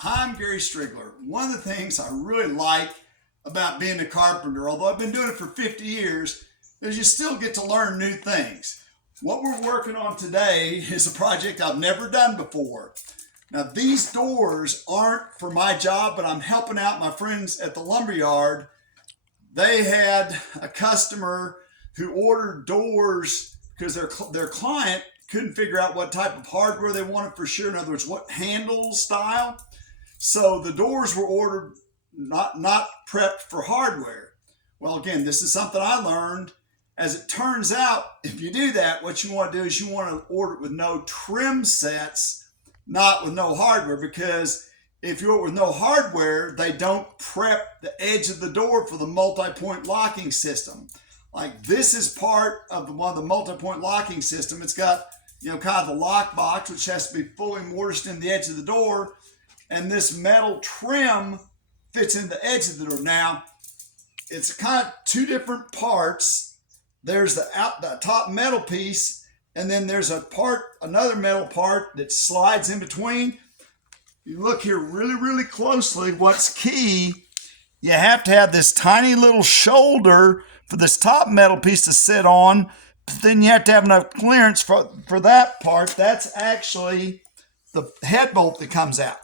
Hi, I'm Gary Striegler. One of the things I really like about being a carpenter, although I've been doing it for 50 years, is you still get to learn new things. What we're working on today is a project I've never done before. Now, these doors aren't for my job, but I'm helping out my friends at the lumberyard. They had a customer who ordered doors because their client couldn't figure out what type of hardware they wanted for sure. In other words, what handle style. So the doors were ordered not prepped for hardware. Well, again, this is something I learned. As it turns out, if you do that, what you want to do is you want to order it with no trim sets, not with no hardware, because if you order with no hardware, they don't prep the edge of the door for the multi-point locking system. Like this is part of one of the multi-point locking system. It's got, kind of the lock box, which has to be fully mortised in the edge of the door. And this metal trim fits in the edge of the door. Now, it's kind of two different parts. There's the top metal piece, and then there's another metal part that slides in between. You look here really, really closely. What's key, you have to have this tiny little shoulder for this top metal piece to sit on. But then you have to have enough clearance for that part. That's actually the head bolt that comes out.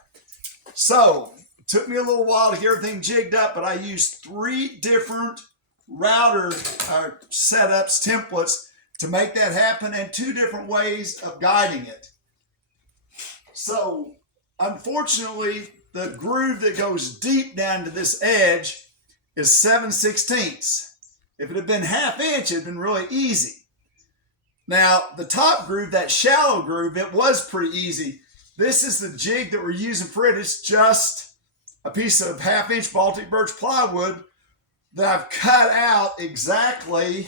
So it took me a little while to get everything jigged up, but I used 3 different router setups, templates to make that happen, and 2 different ways of guiding it. So unfortunately, the groove that goes deep down to this edge is 7/16. If it had been 1/2 inch, it had been really easy. Now, the top groove, that shallow groove, it was pretty easy. This is the jig that we're using for it. It's just a piece of 1/2 inch Baltic birch plywood that I've cut out exactly.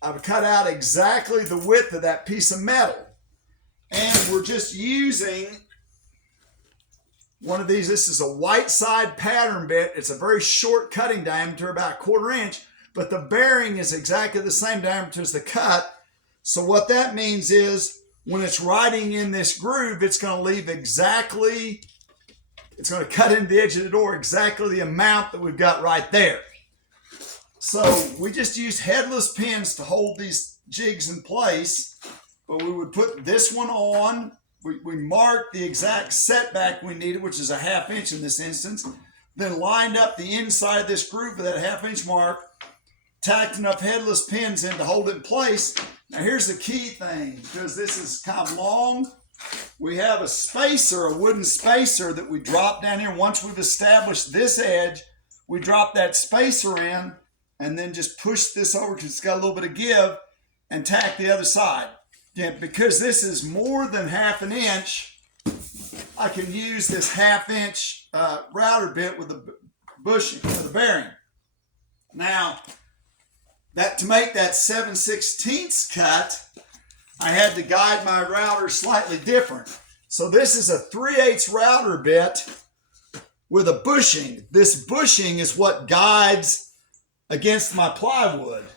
The width of that piece of metal. And we're just using one of these. This is a white side pattern bit. It's a very short cutting diameter, about 1/4 inch, but the bearing is exactly the same diameter as the cut. So what that means is when it's riding in this groove, it's going to cut into the edge of the door exactly the amount that we've got right there. So we just use headless pins to hold these jigs in place, but we would put this one on. We marked the exact setback we needed, which is a 1/2 inch in this instance, then lined up the inside of this groove with that 1/2 inch mark, tacked enough headless pins in to hold it in place. Now here's the key thing, because this is kind of long. We have a wooden spacer that we drop down here. Once we've established this edge, we drop that spacer in and then just push this over because it's got a little bit of give and tack the other side. Yeah, because this is more than 1/2 inch, I can use this 1/2 inch router bit with the bushing, with the bearing. Now, to make that 7/16 cut, I had to guide my router slightly different. So this is a 3/8 router bit with a bushing. This bushing is what guides against my plywood.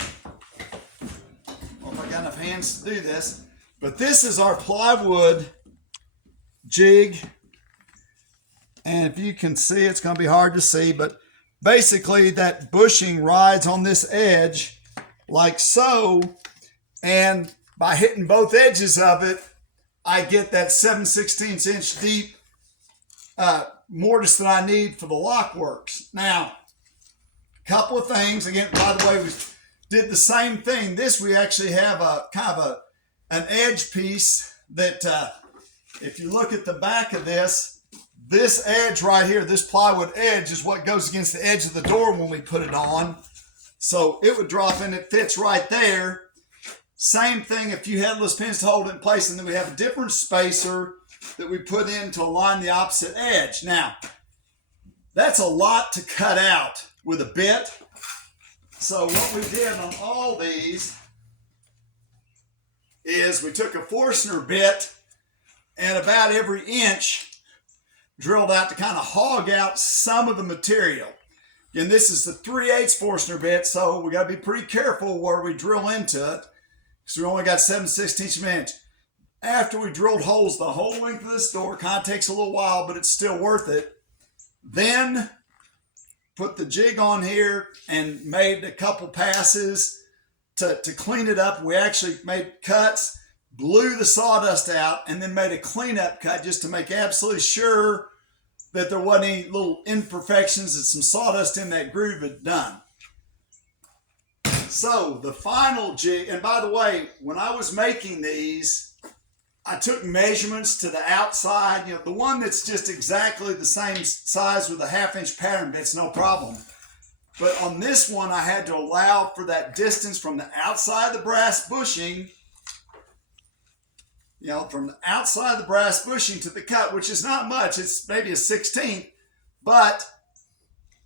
I don't know if I got enough hands to do this, but this is our plywood jig. And if you can see, it's going to be hard to see, but basically that bushing rides on this edge like so, and by hitting both edges of it, I get that 7/16 inch deep mortise that I need for the lock works. Now, a couple of things. Again, by the way, we did the same thing. This, we actually have a kind of an edge piece that if you look at the back of this edge right here, this plywood edge is what goes against the edge of the door when we put it on. So it would drop in, it fits right there. Same thing if you headless pins to hold it in place, and then we have a different spacer that we put in to align the opposite edge. Now, that's a lot to cut out with a bit. So what we did on all these is we took a Forstner bit and about every inch drilled out to kind of hog out some of the material. And this is the 3/8 Forstner bit, so we got to be pretty careful where we drill into it, because we only got 7/16 inch. after we drilled holes the whole length of this door, kind of takes a little while, but it's still worth it. Then put the jig on here and made a couple passes to clean it up. We actually made cuts, blew the sawdust out, and then made a cleanup cut just to make absolutely sure that there wasn't any little imperfections that some sawdust in that groove had done. So the final jig, and by the way, when I was making these, I took measurements to the outside, the one that's just exactly the same size with a 1/2-inch pattern bit's no problem. But on this one, I had to allow for that distance from the outside of the brass bushing, from the outside of the brass bushing to the cut, which is not much. It's maybe a 1/16, but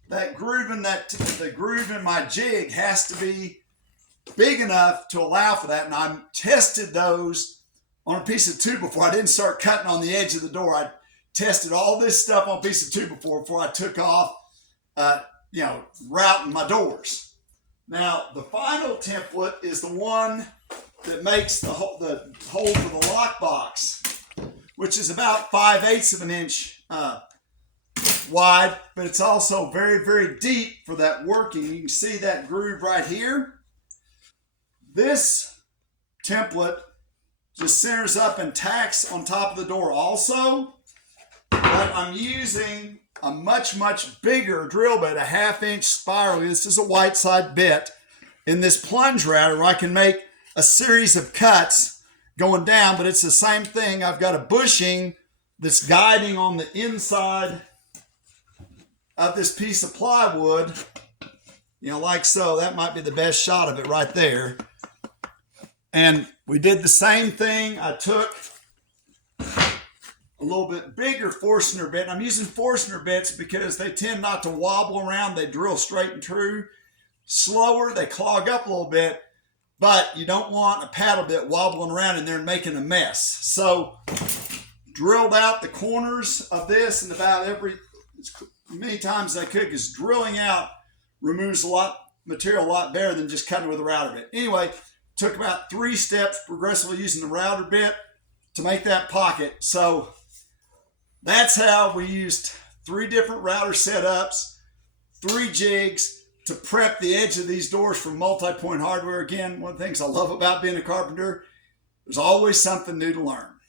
that groove the groove in my jig has to be big enough to allow for that. And I tested those on a piece of 2x4. I didn't start cutting on the edge of the door. I tested all this stuff on a piece of 2x4 before I took off, routing my doors. Now, the final template is the one that makes the hole for the lockbox, which is about 5/8 of an inch wide, but it's also very, very deep for that working. You can see that groove right here. This template just centers up and tacks on top of the door also, but I'm using a much, much bigger drill bit, a 1/2-inch spiral. This is a white side bit in this plunge router where I can make a series of cuts going down, but it's the same thing. I've got a bushing that's guiding on the inside of this piece of plywood, like so. That might be the best shot of it right there. And we did the same thing. I took a little bit bigger Forstner bit. I'm using Forstner bits because they tend not to wobble around. They drill straight and true. Slower, they clog up a little bit, but you don't want a paddle bit wobbling around in there and making a mess. So drilled out the corners of this, and about as many times as I could, because drilling out removes material a lot better than just cutting with a router bit. Anyway, took about 3 steps progressively using the router bit to make that pocket. So that's how we used 3 different router setups, 3 jigs to prep the edge of these doors for multi-point hardware. Again, one of the things I love about being a carpenter, there's always something new to learn.